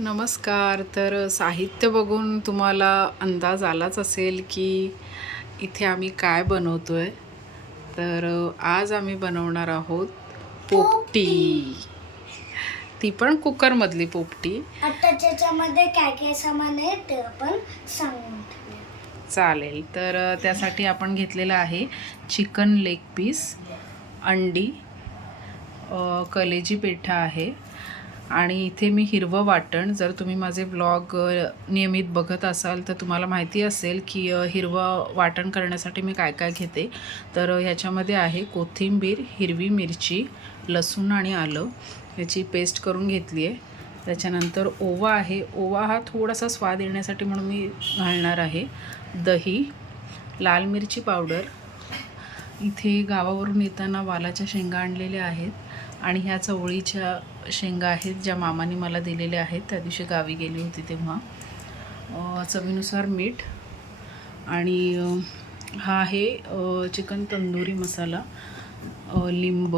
नमस्कार. तर साहित्य बघून तुम्हाला अंदाज आलाच असेल की इथे आम्ही काय बनवतो आहे तर आज आम्ही बनवणार आहोत पोपटी. ती पण कुकरमधली पोपटी. आता त्याच्यामध्ये काय काय सामान आहे ते आपण सांगून. चालेल. तर त्यासाठी आपण घेतलेलं आहे चिकन लेग पीस अंडी कलेजी पेठा आहे. आणि इथे मी हिरवं वाटण. जर तुम्ही माझे ब्लॉग नियमित बघत असाल तर तुम्हाला माहिती असेल की हिरवं वाटण करण्यासाठी मी काय काय घेते. तर ह्याच्यामध्ये आहे कोथिंबीर हिरवी मिरची लसूण आणि आलं. याची पेस्ट करून घेतली आहे. त्याच्यानंतर ओवा आहे. ओवा हा थोडासा स्वाद येण्यासाठी म्हणून मी घालणार आहे. दही लाल मिरची पावडर. इथे गावावरून येताना वालाच्या शेंगा आणलेल्या आहेत. आणि ह्या चवळीच्या शेंगा आहेत ज्या मामाने मला दिलेल्या आहेत. त्या दिवशी गावी गेली होती तेव्हा. चवीनुसार मीठ आणि हा आहे चिकन तंदुरी मसाला लिंब.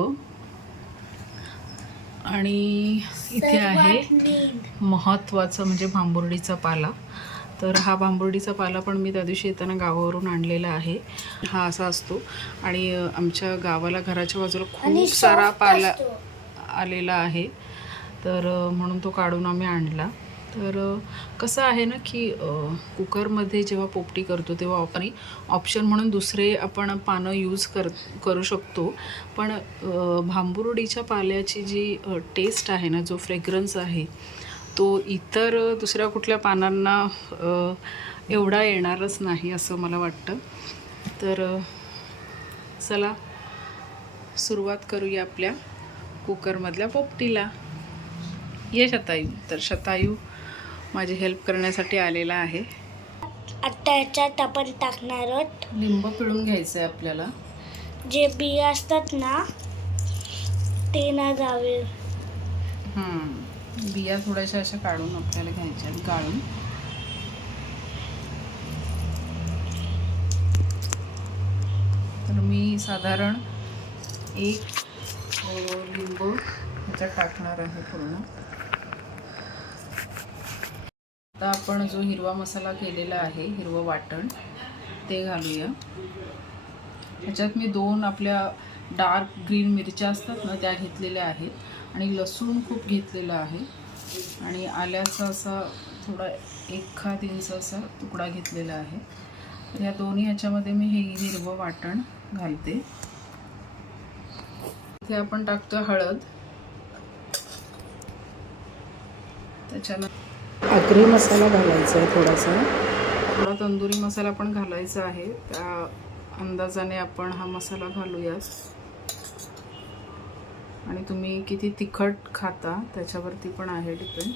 आणि इथे आहे. महत्त्वाचं म्हणजे भांबुर्डीचा पाला. तर हा भांबुर्डीचा पाला पण मी त्या दिवशी येताना गावावरून आणलेला आहे. हा असा असतो. आणि आमच्या गावाला घराच्या बाजूला खूप सारा पाला. आलेला आहे. तर म्हणून तो काढून आम्ही आणला. तर कसं आहे ना की कुकरमध्ये जेव्हा पोपटी करतो तेव्हा आपण ऑप्शन म्हणून दुसरे आपण पानं यूज कर करू शकतो. पण भांबुर्डीच्या पाल्याची जी टेस्ट आहे ना जो फ्रेग्रन्स आहे तो इतर दुसऱ्या कुठल्या पानांना एवढा येणारच नाही असं मला वाटतं. तर चला सुरुवात करूया आपल्या कुकरमधल्या पोपटीला. ये शतायू. तर शतायू माझी हेल्प करण्यासाठी आलेला आहे. आता याच्यात आपण टाकणार आहोत लिंब पिळून घ्यायचं आहे आपल्याला. जे बिया असतात ना ते ना जावे. हम्म. बिया थोड्याशा अशा काढून आपल्याला घ्यायच्या आहेत, गाळून. तर मी साधारण एक लिंबू ह्याच्यात टाकणार आहे पूर्ण. आता आपण जो हिरवा मसाला केलेला आहे हिरवं वाटण ते घालूया. ह्याच्यात मी दोन आपल्या डार्क ग्रीन मिरच्या असतात ना त्या घेतलेल्या आहेत. आणि लसूण खूप घेतलेला आहे. आणि आल्याचा असा थोडा एखाद इंच असा तुकडा घेतलेला आहे. तर ह्या दोन्ही ह्याच्यामध्ये मी हे हिरवं वाटण घालते. इथे आपण टाकतोय हळद. त्याच्यानंतर आगरी मसाला घालायचा आहे थोडासा. थोडा तंदुरी मसाला पण घालायचा आहे. त्या अंदाजाने आपण हा मसाला घालूयात. आणि तुम्ही किती तिखट खाता त्याच्यावरती पण आहे डिपेंड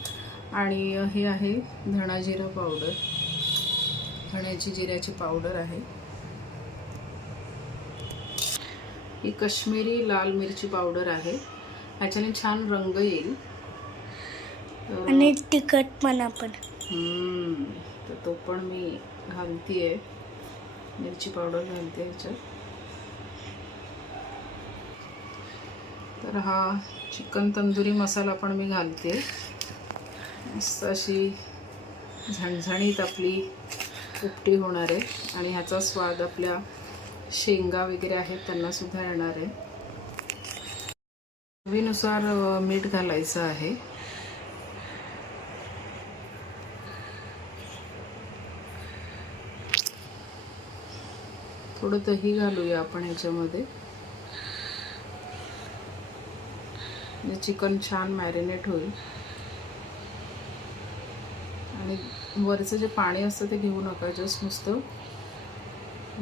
आणि हे आहे धणा जिरा पावडर धण्याची जिऱ्याची पावडर आहे. ही कश्मीरी लाल मिरची पावडर आहे. ह्याच्याने छान रंग येईल. आणि तिखटपणा पण हम्म, तर तो पण मी घालतीये. मिरची पावडर घालते ह्याच्यात. तर हा चिकन तंदुरी मसाला पण मी घालते. मस्त अशी झणझणीत आपली उपटी होणार आहे आणि ह्याचा स्वाद आपल्या शेंगा वगैरे आहेत त्यांनासुद्धा येणार आहे. चवीनुसार मीठ घालायचं आहे. थोडं दही घालूया आपण ह्याच्यामध्ये म्हणजे म्हणजे चिकन छान मॅरिनेट होईल. आणि वरचं जे पाणी असतं ते घेऊ नका जस्ट नुसतं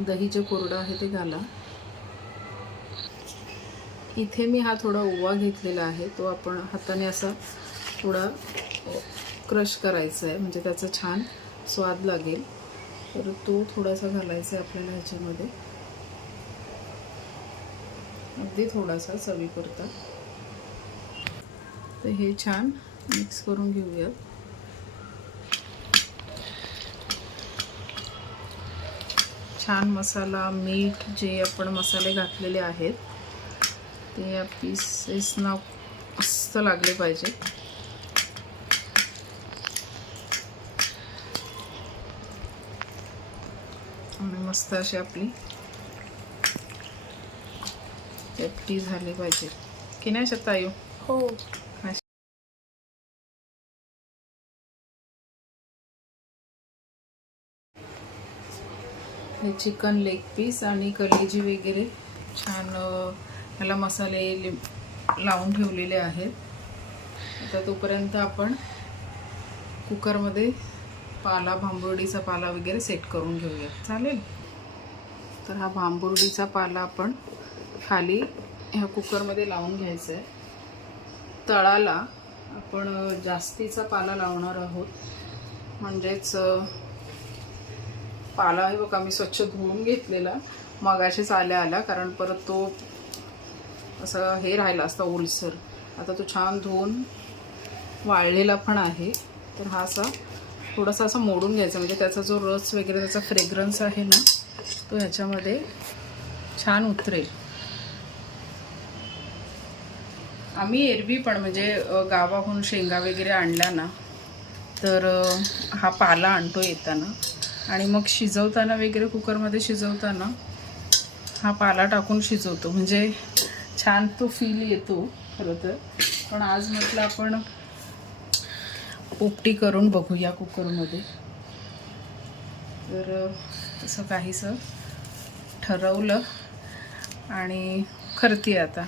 दही जे कोरडं आहे ते घाला. इथे मी हा थोडा ओवा घेतलेला आहे तो आपण हाताने असा थोडा क्रश करायचा आहे म्हणजे त्याचा छान स्वाद लागेल. तर तो थोडासा घालायचा आहे आपल्याला ह्याच्यामध्ये. अगदी थोडासा चवीपुरता. तर हे छान मिक्स करून घेऊयात छान मसाला मीठ जे आपण मसाले घातलेले आहेत ते या पीसेसना मस्त लागले पाहिजे. आणि मस्त अशी आपली चटणी झाली पाहिजे. की नाही शकता येऊ हो. हे चिकन लेग पीस आणि कलेजी वगैरे छान ह्याला मसाले लावून ठेवलेले आहेत. आता तोपर्यंत आपण कुकरमध्ये पाला भांबुर्डीचा पाला वगैरे सेट करून घेऊया. चालेल? तर हा भांबुर्डीचा पाला आपण खाली ह्या कुकरमध्ये लावून घ्यायचा आहे. तळाला आपण जास्तीचा पाला लावणार आहोत. म्हणजेच पाला आहे बघा मी स्वच्छ धुवून घेतलेला. मगाशीच आल्या आला कारण परत तो असं हे राहिला असता ओलसर. आता तो छान धुवून वाळलेला पण आहे. तर हा असा थोडासा असा मोडून घ्यायचा म्हणजे त्याचा जो रस वगैरे त्याचा फ्रेग्रन्स आहे ना तो ह्याच्यामध्ये छान उतरेल. आम्ही एरवी पण म्हणजे गावाहून शेंगा वगैरे आणल्या ना तर हा पाला आणतो येताना. आणि मग शिजवताना वगैरे कुकरमध्ये शिजवताना हा पाला टाकून शिजवतो. म्हणजे छान तो फील येतो खरं तर. पण आज म्हटलं आपण पोपटी करून बघूया कुकरमध्ये. तर तसं काहीसं ठरवलं आणि खरती आता.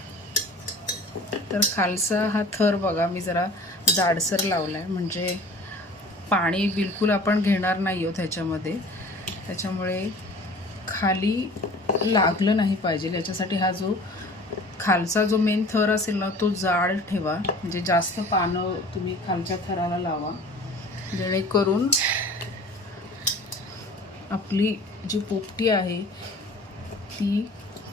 तर खालचा हा थर बघा मी जरा जाडसर लावला आहे म्हणजे पाणी बिलकुल आपण घेणार नाही आहोत ह्याच्यामध्ये त्याच्यामुळे खाली लागलं नाही पाहिजे. याच्यासाठी हा जो खालचा जो मेन थर असेल ना तो जाड ठेवा. म्हणजे जास्त पानं तुम्ही खालच्या थराला लावा. जेणेकरून आपली जी पोपटी आहे ती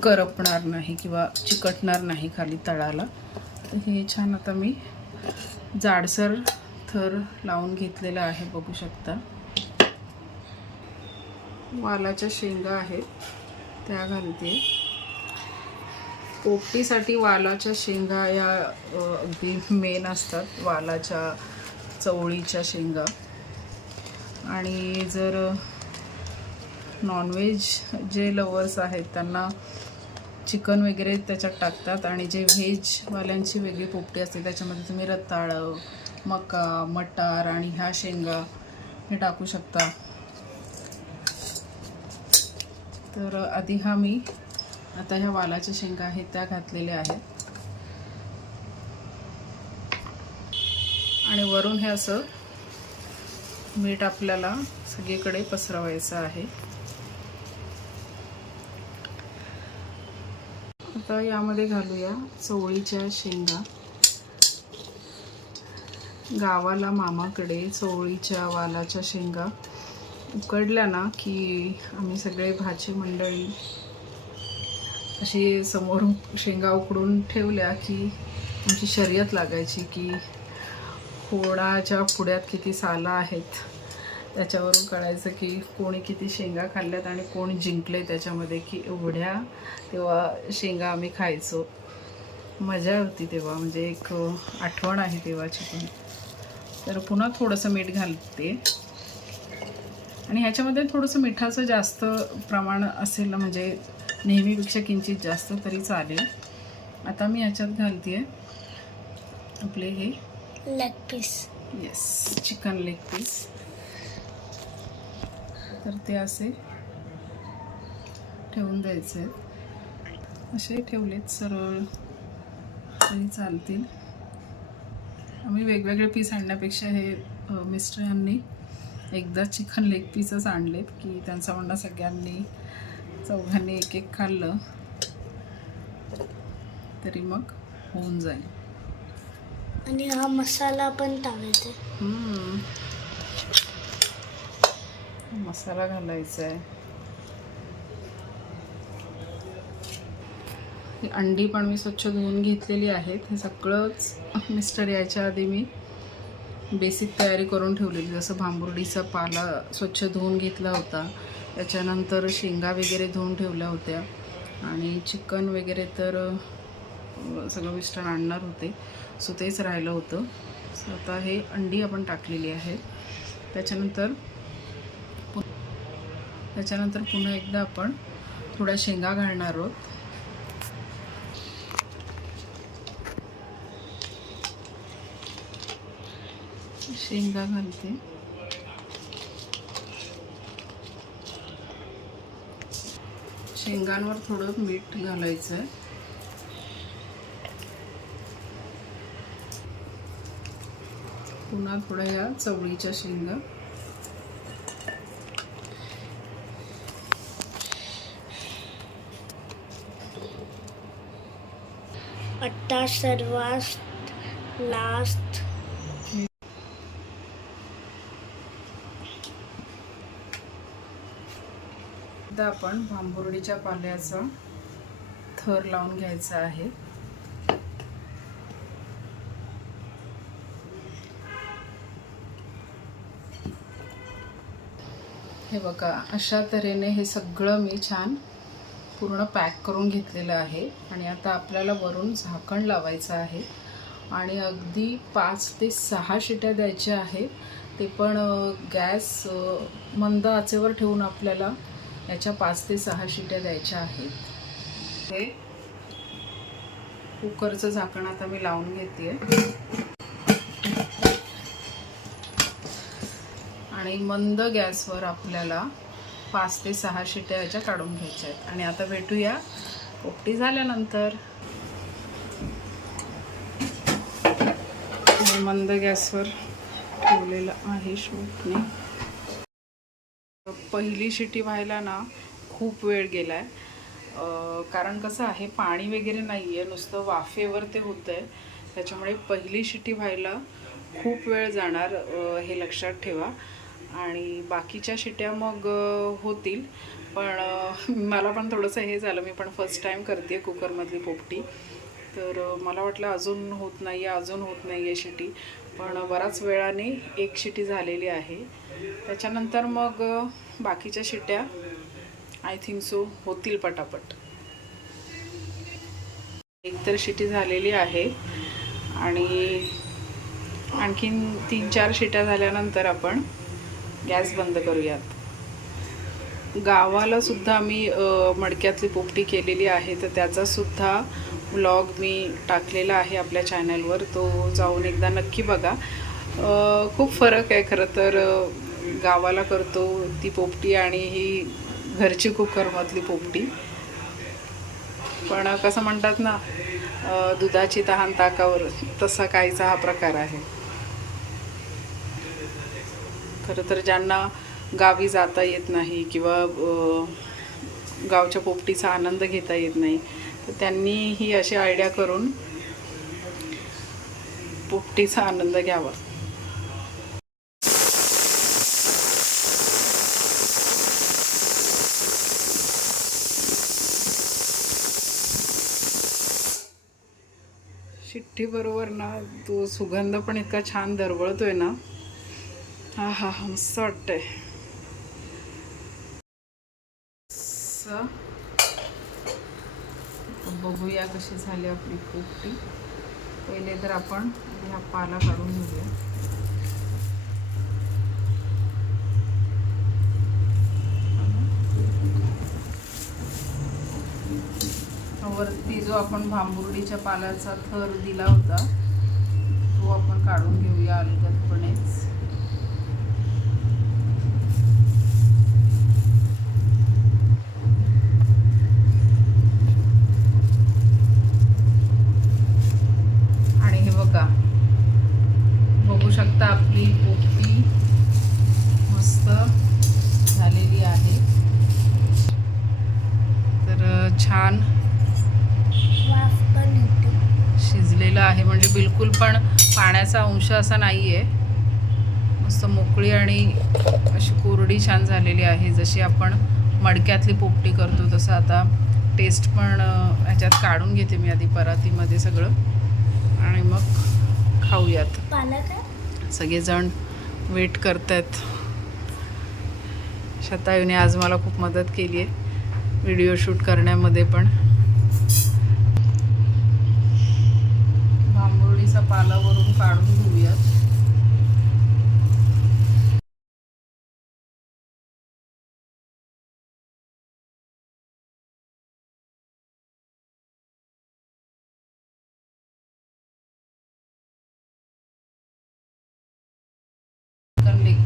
करपणार नाही किंवा चिकटणार नाही खाली तळाला. तर हे छान आता मी जाडसर थर लावून घेतलेला आहे बघू शकता. वालाच्या शेंगा आहेत त्या घालते. पोपटीसाठी वालाच्या शेंगा या अगदी मेन असतात वालाच्या चवळीच्या शेंगा. आणि जर नॉनव्हेज जे लवर्स आहेत त्यांना चिकन वगैरे त्याच्यात टाकतात. आणि जे व्हेजवाल्यांची वेगळी पोपटी असते त्याच्यामध्ये तुम्ही रताळं मका मटार आणि ह्या शेंगा हे टाकू शकता. तर आधी हा मी आता ह्या वालाच्या शेंगा आहेत त्या घातलेल्या आहेत. आणि वरून हे असं मीठ आपल्याला सगळीकडे पसरवायचं आहे. आता यामध्ये घालूया चवळीच्या शेंगा. गावाला मामाकडे चवळीच्या वालाच्या शेंगा उकडल्या ना की आम्ही सगळे भाजी मंडळी अशी समोर शेंगा उकडून ठेवल्या की आमची शर्यत लागायची की कोणाच्या पुढ्यात किती साला आहेत. त्याच्यावरून कळायचं की कोणी किती शेंगा खाल्ल्यात आणि कोण जिंकले त्याच्यामध्ये की एवढ्या तेव्हा शेंगा आम्ही खायचो. मजा होती तेव्हा म्हणजे एक आठवण आहे तेव्हाची पण. तर पुन्हा थोडंसं मीठ घालते. आणि ह्याच्यामध्ये थोडंसं मिठाचं जास्त प्रमाण असेल म्हणजे नेहमीपेक्षा किंचित जास्त तरी चालेल. आता मी ह्याच्यात घालते आपले हे. Leg piece yes chicken leg piece तर ते असे ठेवून द्यायचे. असे ठेवलेत सरळ तरी चालतील. आम्ही वेगवेगळे पीस आणण्यापेक्षा हे अ, मिस्टर यांनी एकदा चिकन लेग पीसच आणलेत की त्यांचा म्हणणं सगळ्यांनी चौघांनी एक एक खाल्लं. तरी मग होऊन जाईल. आणि हा मसाला पण टाकायचा. मसाला घालायचा आहे अंडी पण मी स्वच्छ धुवून घेतलेली आहेत. हे सगळंच मिस्टर यायच्या आधी मी बेसिक तयारी करून ठेवलेली. जसं भांबुर्डीचा पाला स्वच्छ धुवून घेतला होता त्याच्यानंतर शेंगा वगैरे धुवून ठेवल्या होत्या आणि चिकन वगैरे तर सगळं मिस्टर आणणार होते. सो तेच राहिलं होतं. सो आता हे अंडी आपण टाकलेली आहे. त्याच्यानंतर पु- त्याच्यानंतर पुन्हा एकदा आपण थोड्या शेंगा घालणार आहोत. शेंगा घालते. शेंगांवर थोडं मीठ घालायचं आहे पुन्हा थोड्या या चवळीच्या शेंगा. आता सर्वात लास्ट एकदा आपण भांबुर्डीच्या पाल्याचा थर लावून घ्यायचा आहे. हे बघा अशा तऱ्हेने हे सगळं मी छान पूर्ण पॅक करून घेतलेलं आहे आणि आता आपल्याला वरून झाकण लावायचं आहे आणि अगदी पाच ते सहा शिट्या द्यायच्या आहेत. ते पण गॅस मंद आचेवर ठेवून आपल्याला याच्या पाच ते सहा शिट्या द्यायच्या आहेत. हे कुकरचं झाकण आता मी लावून घेते आणि मंद गॅसवर आपल्याला पाच ते सहा शिट्या याच्या काढून घ्यायच्या आहेत. आणि आता भेटूया पोपटी झाल्यानंतर. मंद गॅसवर ठेवलेलं आहे शोधणे पहिली शिटी व्हायला ना खूप वेळ गेला आहे कारण कसं आहे पाणी वगैरे नाही आहे नुसतं वाफेवर ते होतं आहे त्याच्यामुळे पहिली शिटी व्हायला खूप वेळ जाणार हे लक्षात ठेवा. आणि बाकीच्या शिट्या मग होतील. पण मला पण थोडंसं हे झालं मी पण फर्स्ट टाईम करते कुकरमधली पोपटी. तर मला वाटलं अजून होत नाही आहे अजून होत नाही आहे शिटी. पण बराच वेळाने एक शिटी झालेली आहे. त्याच्यानंतर मग बाकीच्या शिट्या आय थिंक सो होतील पटापट. एक तर शिटी झालेली आहे आणि आणखीन तीन चार शिट्या झाल्यानंतर आपण गॅस बंद करूयात. गावाला सुद्धा मी मडक्यातली पोपटी केलेली आहे तर त्याचा ब्लॉग व्लॉग मी टाकलेला आहे आपल्या चॅनलवर तो जाऊन एकदा नक्की बघा. खूप फरक आहे खरं तर. गावाला करतो ती पोपटी आणि ही घरची कुकरमधली पोपटी. पण कसं म्हणतात ना दुधाची तहान ताकावर तसा काहीचा हा प्रकार आहे. खरं तर ज्यांना गावी जाता येत नाही किंवा गावच्या पोपटीचा आनंद घेता येत नाही तर त्यांनी ही अशी आयडिया करून पोपटीचा आनंद घ्यावा. शिट्टीबरोबर ना तो सुगंध पण इतका छान दरवळतोय ना. हा हा हा मस्त वाटतंय. असं. बघूया कशी झाली आपली पोपटी. पहिले तर आपण ह्या पाला काढून घेऊया. वरती जो आपण भांबुर्डीच्या पाल्याचा थर दिला होता तो आपण काढून घेऊया अलगदपणेच आणि हे बघा बघू शकता आपली पोपटी मस्त झालेली आहे तर अ, छान शिजलेलं आहे. म्हणजे बिलकुल पण पाण्याचा अंश असा नाही आहे मस्त मोकळी आणि अशी कोरडी छान झालेली आहे. जशी आपण मडक्यातली पोपटी करतो तसं आता टेस्ट पण ह्याच्यात काढून घेते मी आधी परातीमध्ये सगळं. आणि मग खाऊयात. सगळेजण वेट करतायत. शतायूने आज मला खूप मदत केली आहे व्हिडिओ शूट करण्यामध्ये पण. बांबोळीचा पाला वरून काढून घेऊयात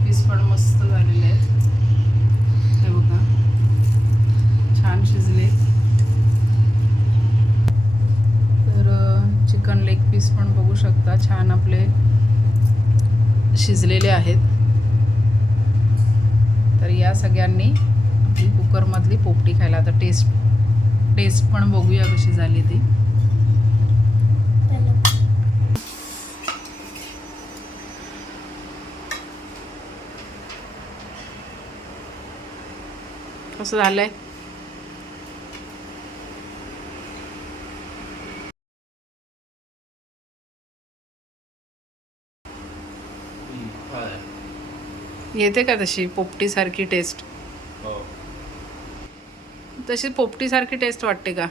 पीस पण मस्त झालेले आहेत हे बघा छान शिजले तर चिकन लेग पीस पण बघू शकता. छान आपले शिजलेले आहेत. तर या सगळ्यांनी आपली कुकरमधली पोपटी खायला आता टेस्ट टेस्ट पण बघूया कशी झाली ती. कसं झालंय? येते का तशी पोपटीसारखी टेस्ट? हो. तशी पोपटीसारखी टेस्ट वाटते का?